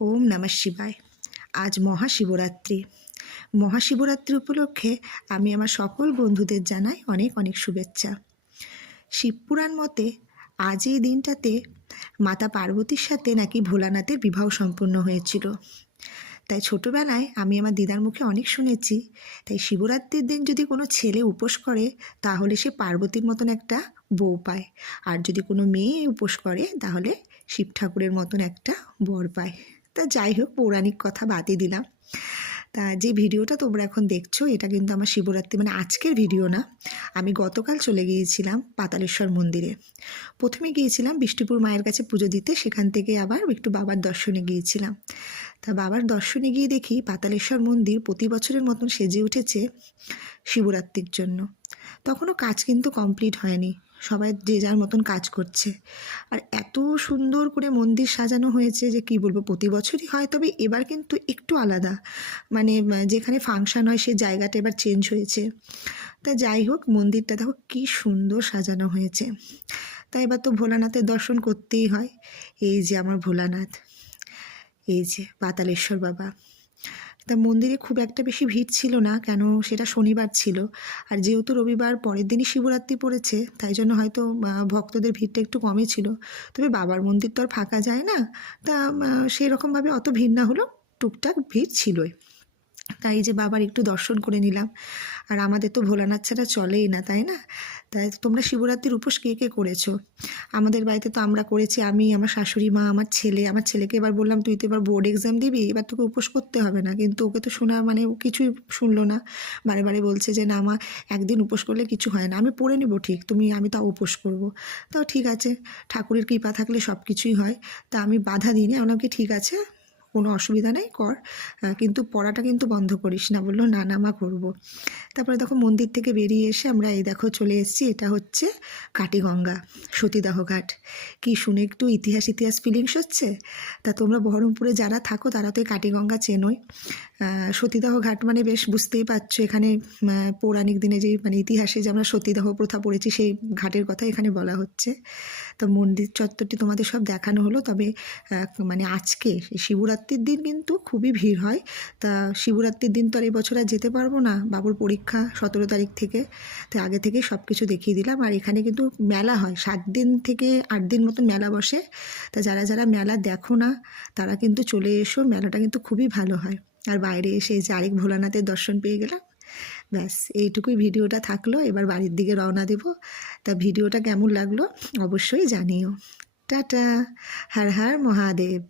ওম নমঃ শিবায়। আজ মহাশিবরাত্রি। মহাশিবরাত্রি উপলক্ষে আমি আমার সকল বন্ধুদের জানাই অনেক অনেক শুভেচ্ছা। শিবপুরাণ মতে আজ এই দিনটাতে মাতা পার্বতীর সাথে নাকি ভোলানাথের বিবাহ সম্পন্ন হয়েছিল। তাই ছোটোবেলায় আমি আমার দিদার মুখে অনেক শুনেছি, তাই শিবরাত্রির দিন যদি কোনো ছেলে উপোস করে তাহলে সে পার্বতীর মতন একটা বউ পায়, আর যদি কোনো মেয়ে উপোস করে তাহলে শিব ঠাকুরের মতন একটা বর পায়। তা যাই হোক, পৌরাণিক কথা বাদই দিলাম। তা যে ভিডিওটা তোমরা এখন দেখছো এটা কিন্তু আমার শিবরাত্রি মানে আজকের ভিডিও না। আমি গতকাল চলে গিয়েছিলাম পাতালেশ্বর মন্দিরে। প্রথমে গিয়েছিলাম বিষ্ণুপুর মায়ের কাছে পুজো দিতে, সেখান থেকে আবার একটু বাবার দর্শনে গিয়েছিলাম। তা বাবার দর্শনে গিয়ে দেখি পাতালেশ্বর মন্দির প্রতি বছরের মতন সেজে উঠেছে শিবরাত্রির জন্য। তখনও কাজ কিন্তু কমপ্লিট হয়নি, সবাই যে যার মতন কাজ করছে। আর এত সুন্দর করে মন্দির সাজানো হয়েছে যে কি বলবো, প্রতি বছরই হয়, তবে এবার কিন্তু একটু আলাদা। মানে যেখানে ফাংশন হয় সেই জায়গাটা এবার চেঞ্জ হয়েছে। তা যাই হোক, মন্দিরটা দেখো কি সুন্দর সাজানো হয়েছে। তাই এবার তো ভোলানাথের দর্শন করতেই হয়। এই যে আমার ভোলানাথ, এই যে পাতালেশ্বর বাবা। তা মন্দিরে খুব একটা বেশি ভিড় ছিল না, কেন সেটা শনিবার ছিল। আর যেহেতু রবিবার পরের দিনই শিবরাত্রি পড়েছে, তাই জন্য হয়তো ভক্তদের ভিড়টা একটু কমই ছিল। তবে বাবার মন্দির তো আর ফাঁকা যায় না, তা সেরকমভাবে অত ভিড় না হলেও টুকটাক ভিড় ছিলই। তাই যে বাবার একটু দর্শন করে নিলাম। আর আমাদের তো ভোলানাথ ছাড়া চলেই না, তাই না? তাই তোমরা শিবরাত্রির উপোস কে কে করেছো? আমাদের বাড়িতে তো আমরা করেছি, আমি, আমার শাশুড়ি মা, আমার ছেলেকে এবার বললাম তুই তো এবার বোর্ড এক্সাম দিবি, এবার তোকে উপোস করতে হবে না। কিন্তু ওকে তো শোনা মানে ও কিছুই শুনলো না। বারে বারে বলছে যে না মা, একদিন উপোস করলে কিছু হয় না, আমি পড়ে নেবো ঠিক, আমি তাও উপোস করবো। তাও ঠিক আছে, ঠাকুরের কৃপা থাকলে সব কিছুই হয়। তা আমি বাধা দিইনি, আমি বললাম কি ঠিক আছে, কোনো অসুবিধা নেই, কর, কিন্তু পড়াটা কিন্তু বন্ধ করিস না। বললো না না মা, করবো। তারপরে দেখো মন্দির থেকে বেরিয়ে এসে আমরা এই দেখো চলে এসেছি, এটা হচ্ছে কাটিগঙ্গা সতীদাহ ঘাট। কি শুনে একটু ইতিহাস ফিলিংস হচ্ছে। তা তোমরা বহরমপুরে যারা থাকো তারা তো এই কাটিগঙ্গা চেনোই। সতীদাহ ঘাট মানে বেশ বুঝতেই পারছো, এখানে পৌরাণিক দিনে যে মানে ইতিহাসে যে আমরা সতীদাহ প্রথা পড়েছি সেই ঘাটের কথা এখানে বলা হচ্ছে। তো মন্দির চত্বরটি তোমাদের সব দেখানো হলো। তবে মানে আজকে শিবরাত্রির দিন কিন্তু খুবই ভিড় হয়। তা শিবরাত্রির দিন তো আর এবছর আর যেতে পারবো না, বাবুর পরীক্ষা 17 তারিখ থেকে। তাই আগে থেকেই সব কিছু দেখিয়ে দিলাম। আর এখানে কিন্তু মেলা হয়, 7 দিন থেকে 8 দিন মতন মেলা বসে। তা যারা যারা মেলা দেখো না তারা কিন্তু চলে এসো, মেলাটা কিন্তু খুবই ভালো হয়। আর বাইরে এসে যে আরেক ভোলানাথের দর্শন পেয়ে গেলাম। ব্যাস এইটুকুই ভিডিওটা থাকলো, এবার বাড়ির দিকে রওনা দেব। তা ভিডিওটা কেমন লাগলো অবশ্যই জানিও। টাটা, হর হর মহাদেব।